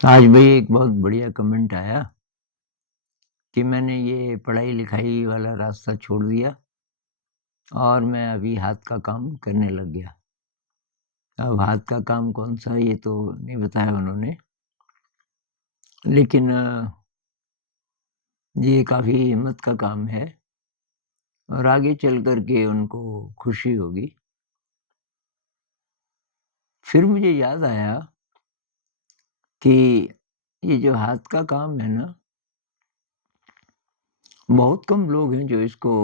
आज भाई एक बहुत बढ़िया कमेंट आया कि मैंने ये पढ़ाई-लिखाई वाला रास्ता छोड़ दिया और मैं अभी हाथ का काम करने लग गया। अब हाथ का काम कौन-सा ये तो नहीं बताया उन्होंने, लेकिन ये काफ़ी हिम्मत का काम है और आगे चल कर के उनको खुशी होगी। फिर मुझे याद आया कि ये जो हाथ का काम है ना, बहुत कम लोग हैं जो इसको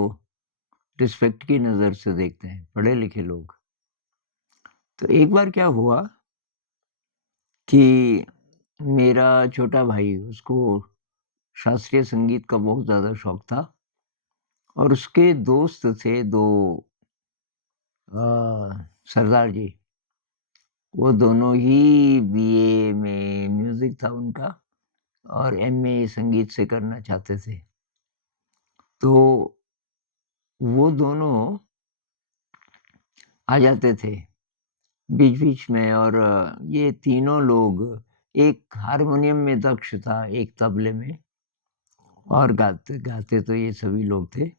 रिस्पेक्ट की नज़र से देखते हैं, पढ़े-लिखे लोग। तो एक बार क्या हुआ कि मेरा छोटा भाई उसको शास्त्रीय संगीत का बहुत ज़्यादा शौक था और उसके दोस्त थे 2 सरदार जी। वो दोनों ही बीए में म्यूज़िक था उनका और एमए संगीत से करना चाहते थे। तो वो दोनों आ जाते थे बीच-बीच में और ये तीनों लोग एक हारमोनियम में दक्ष था, एक तबले में और गाते गाते तो ये सभी लोग थे।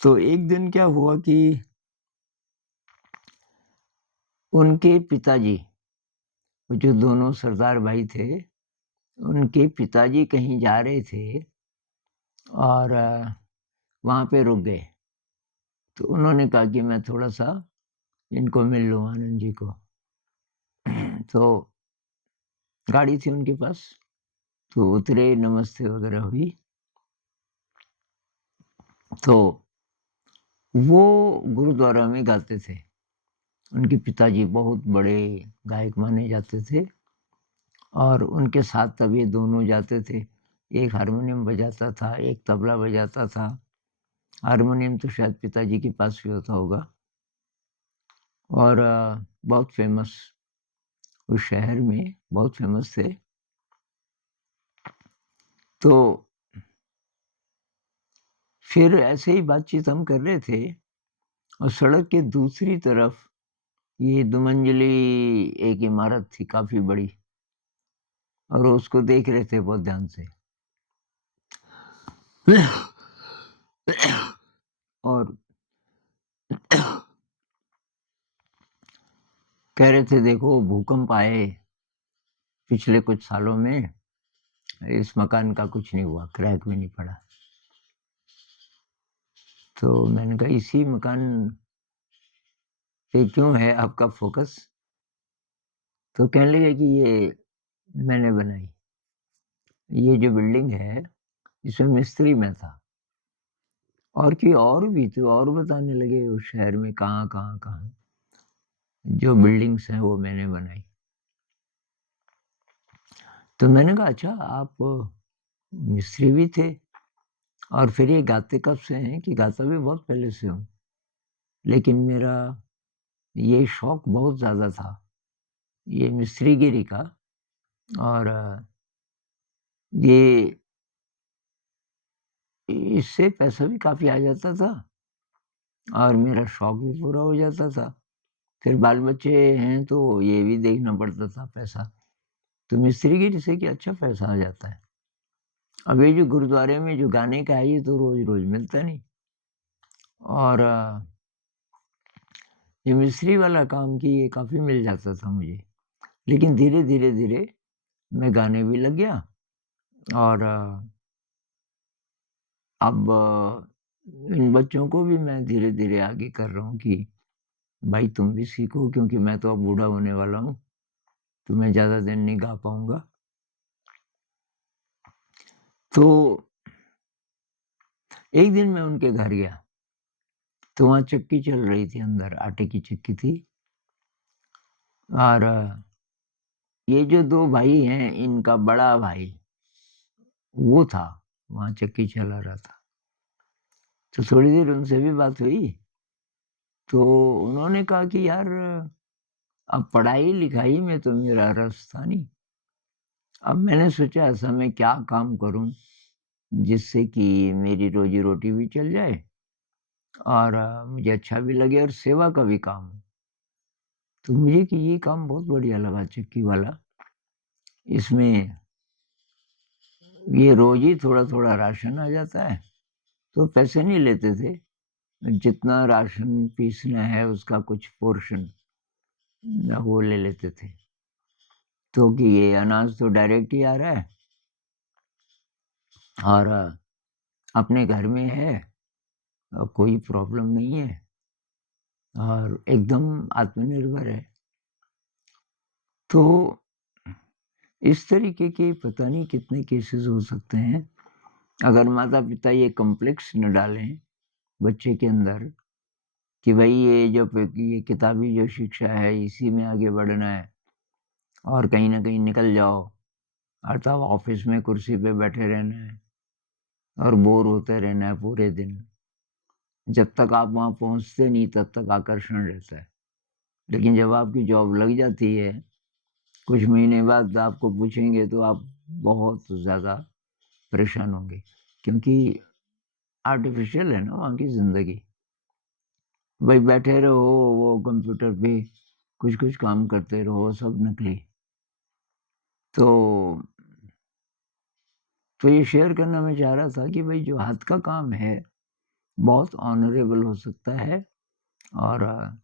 तो एक दिन क्या हुआ कि उनके पिताजी, वो जो दोनों सरदार भाई थे, उनके पिताजी कहीं जा रहे थे और वहाँ पे रुक गए। तो उन्होंने कहा कि मैं थोड़ा-सा इनको मिल लूँ आनंद जी को। तो गाड़ी थी उनके पास, तो उतरे, नमस्ते वगैरह हुई। तो वो गुरुद्वारा में गाते थे। उनके पिताजी बहुत बड़े गायक माने जाते थे और उनके साथ तब ये दोनों जाते थे। एक हारमोनियम बजाता था, एक तबला बजाता था। हारमोनियम तो शायद पिताजी के पास भी होता होगा और बहुत फ़ेमस उस शहर में बहुत फ़ेमस थे। तो फिर ऐसे ही बातचीत हम कर रहे थे और सड़क के दूसरी तरफ ये दुमंजिली एक इमारत थी काफ़ी बड़ी और वो उसको देख रहे थे बहुत ध्यान से। और कह रहे थे देखो भूकंप आए पिछले कुछ सालों में, इस मकान का कुछ नहीं हुआ, क्रैक भी नहीं पड़ा। तो मैंने कहा इसी मकान पे क्यों है आपका फ़ोकस? तो कहने लगे कि ये मैंने बनाई। ये जो बिल्डिंग है, इसमें मिस्त्री मैं था। और कि और भी थे और बताने लगे उस शहर में कहाँ जो बिल्डिंग्स हैं वो मैंने बनाई। तो मैंने कहा अच्छा आप मिस्त्री भी थे और फिर ये गाते कब से हैं? कि गाता भी बहुत पहले से हूँ। लेकिन मेरा ये शौक बहुत ज़्यादा था, ये मिस्त्रीगिरी का और ये इससे पैसा भी काफ़ी आ जाता था और मेरा शौक भी पूरा हो जाता था। फिर बाल-बच्चे हैं तो ये भी देखना पड़ता था पैसा। तो मिस्त्रीगिरी से कि अच्छा पैसा आ जाता है। अब ये जो गुरुद्वारे में जो गाने का है ये तो रोज़-रोज़ मिलता नहीं और ये मिस्त्री वाला काम कि ये काफ़ी मिल जाता था मुझे। लेकिन धीरे-धीरे मैं गाने भी लग गया और अब इन बच्चों को भी मैं धीरे-धीरे आगे कर रहा हूँ कि भाई तुम भी सीखो क्योंकि मैं तो अब बूढ़ा होने वाला हूँ, तो मैं ज़्यादा दिन नहीं गा पाऊँगा। तो एक दिन मैं उनके घर गया, तो वहाँ चक्की चल रही थी अंदर, आटे की चक्की थी और ये जो 2 भाई हैं, इनका बड़ा भाई, वो था, वहाँ चक्की चला रहा था। तो थोड़ी देर उनसे भी बात हुई, तो उन्होंने कहा कि यार अब पढ़ाई-लिखाई में तो मेरा रस था नहीं। अब मैंने सोचा ऐसा मैं क्या काम करूँ, जिससे कि मेरी रोज़ी-रोटी भी चल जाए और मुझे अच्छा भी लगे और सेवा का भी काम हो। तो मुझे कि ये काम बहुत बढ़िया लगा चक्की वाला इसमें ये रोज ही थोड़ा-थोड़ा राशन आ जाता है, तो पैसे नहीं लेते थे। जितना राशन पीसना है उसका कुछ पोर्शन वो ले लेते थे। तो कि ये अनाज तो डायरेक्ट ही आ रहा है और अपने घर में है, कोई प्रॉब्लम नहीं है और एकदम आत्मनिर्भर है। तो इस तरीके के पता नहीं कितने केसेस हो सकते हैं। अगर माता-पिता ये कॉम्प्लेक्स न डालें बच्चे के अंदर कि भई ये किताबी जो शिक्षा है इसी में आगे बढ़ना है और कहीं न कहीं निकल जाओ, अर्थात ऑफ़िस में कुर्सी पे बैठे रहना है और बोर होते रहना है पूरे दिन। जब तक आप वहाँ पहुँचते नहीं तब तक आकर्षण रहता है। लेकिन जब आपकी जॉब लग जाती है, कुछ महीने बाद आपको पूछेंगे तो आप बहुत ज़्यादा परेशान होंगे, क्योंकि आर्टिफ़िशियल है ना वहाँ की ज़िंदगी। भाई बैठे रहो, वो कंप्यूटर पे कुछ-कुछ काम करते रहो, सब नकली। तो ये शेयर करना मैं चाह रहा था कि भई जो हाथ का काम है, बहुत ऑनरेबल हो सकता है और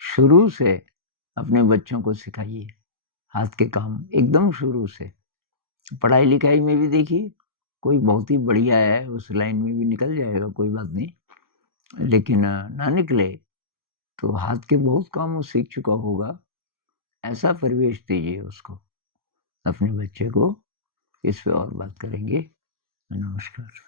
शुरू से अपने बच्चों को सिखाइए हाथ के काम, एकदम शुरू से। पढ़ाई-लिखाई में भी देखिए, कोई बहुत ही बढ़िया है, उस लाइन में भी निकल जाएगा, कोई बात नहीं। लेकिन ना निकले, तो हाथ के बहुत काम वो सीख चुका होगा, ऐसा परिवेश दीजिए उसको, अपने बच्चे को। इस पे और बात करेंगे। नमस्कार।